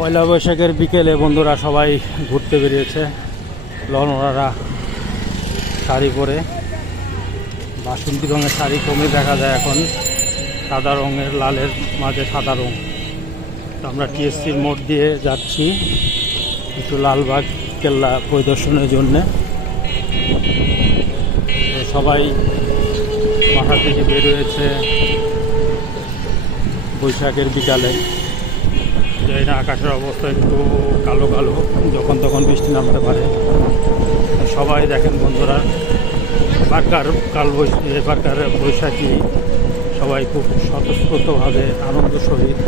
পয়লা বৈশাখের বিকেলে বন্ধুরা সবাই ঘুরতে বেরিয়েছে। লনরা শাড়ি পরে, বাসন্তী রঙের শাড়ি কমে দেখা যায় এখন, সাদা রঙের, লালের মাঝে সাদা রঙ। তো আমরা টিএসসির মোড় দিয়ে যাচ্ছি একটু লালবাগ কেল্লা পরিদর্শনের জন্যে। সবাই বাসা থেকে বের হয়েছে বৈশাখের বিকালে। যাই না, আকাশের অবস্থা একটু কালো কালো, যখন তখন বৃষ্টি নামতে পারে। সবাই দেখেন বন্ধুরা, এবারকার বৈশাখী সবাই খুব স্বতঃস্ফূর্তভাবে আনন্দ সহিত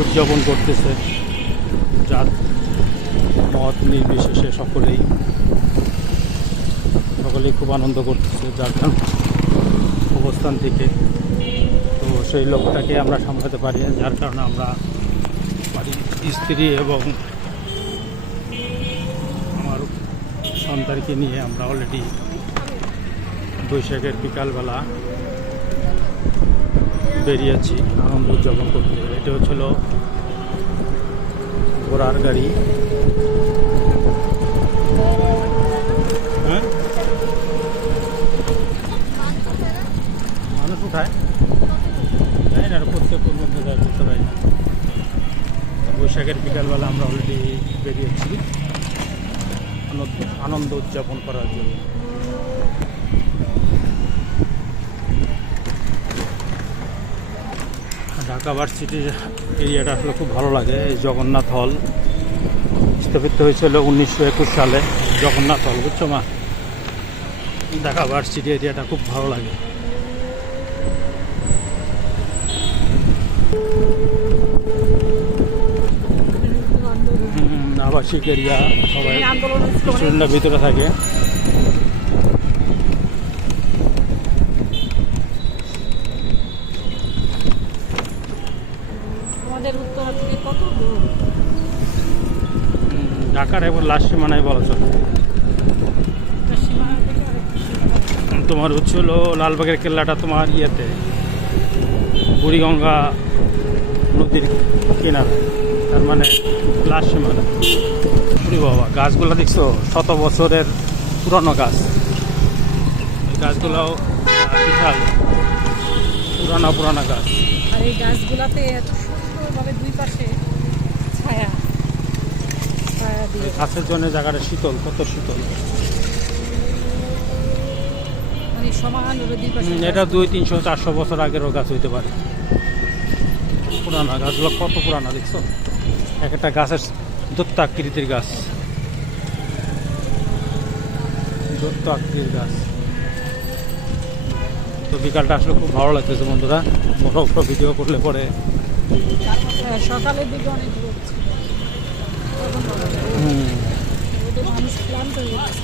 উদযাপন করতেছে। জাত মত নির্বিশেষে সকলেই খুব আনন্দ করতেছে যার অবস্থান থেকে। তো সেই লোকটাকে আমরা সামলাতে পারি, যার কারণে আমরা বাড়ির স্ত্রী এবং আমার সন্তানকে নিয়ে আমরা অলরেডি বৈশাখের বিকালবেলা বেরিয়েছি আনন্দ উদযাপন করতে। এটা হচ্ছিল ঘোড়ার গাড়ি। হ্যাঁ, মানুষ উঠায়, তাই না? প্রত্যেক মধ্যে যায়, করতে পারি না। বৈশাখের বিকালবেলা আমরা অলরেডি বেরিয়েছি আনন্দ উদযাপন করার জন্য। ঢাকা ভার্সিটির এরিয়াটা আসলে খুব ভালো লাগে। এই জগন্নাথ হল স্থাপিত হয়েছিল 1921 সালে। জগন্নাথ হল, বুঝছো মা? ঢাকা ভার্সিটি এরিয়াটা খুব ভালো লাগে। আবাসিক এরিয়া, সবাই স্টুডেন্টরা ভিতরে থাকে। ঢাকার এবার লাস্ট সীমানায় বলা চলে। তোমার হচ্ছিল লালবাগের কেল্লাটা তোমার ইয়েতে, বুড়িগঙ্গা নদীর কিনারে, তার মানে লাস্ট সীমানা। বাবা, গাছগুলো দেখছো, 100 বছরের পুরানো গাছ। এই গাছগুলোও বিশাল পুরানো গাছ। আর এই গাছগুলোতে এত সুন্দরভাবে দুই পাশে ছায়া দিয়ে, গাছের জন্য জায়গাটা শীতল, কত শীতল। মানে সমানভাবে দুই পাশে। এটা 200-300-400 বছর আগেরও গাছ হইতে পারে। পুরানো গাছগুলো কত পুরানো দেখছো। এক একটা গাছের দৈত্য আকৃতির গাছ, দৈত্য আকৃতির গাছ। তো বিকালটা আসলে খুব ভালো লাগতেছে বন্ধুরা। মোটো ভিডিও করলে পরে সকালের দিকে অনেক রোদ ছিল, মানুষ ক্লান্ত হয়ে গেছে।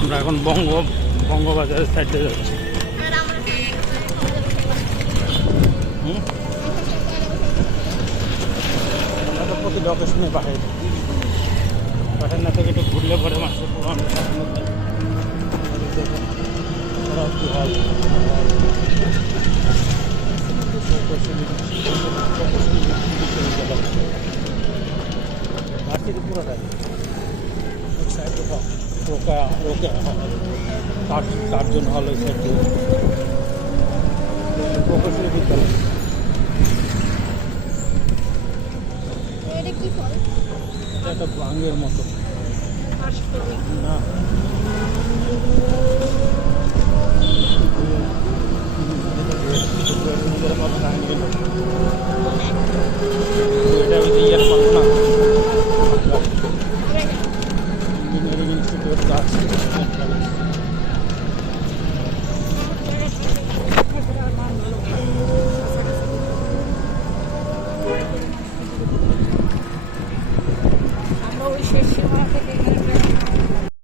আমরা এখন বঙ্গবাজারের সাইডে যাচ্ছি। আমরা তো প্রতি লোকেশনে পাঠান থেকে একটু ঘুরলে পরে মাসে পুরানো মধ্যে কি হয়। পুরোটাই কার্জন হল, ওই সাইড প্রকৌশলী বিদ্যালয়। এটা ভাঙের মতো না,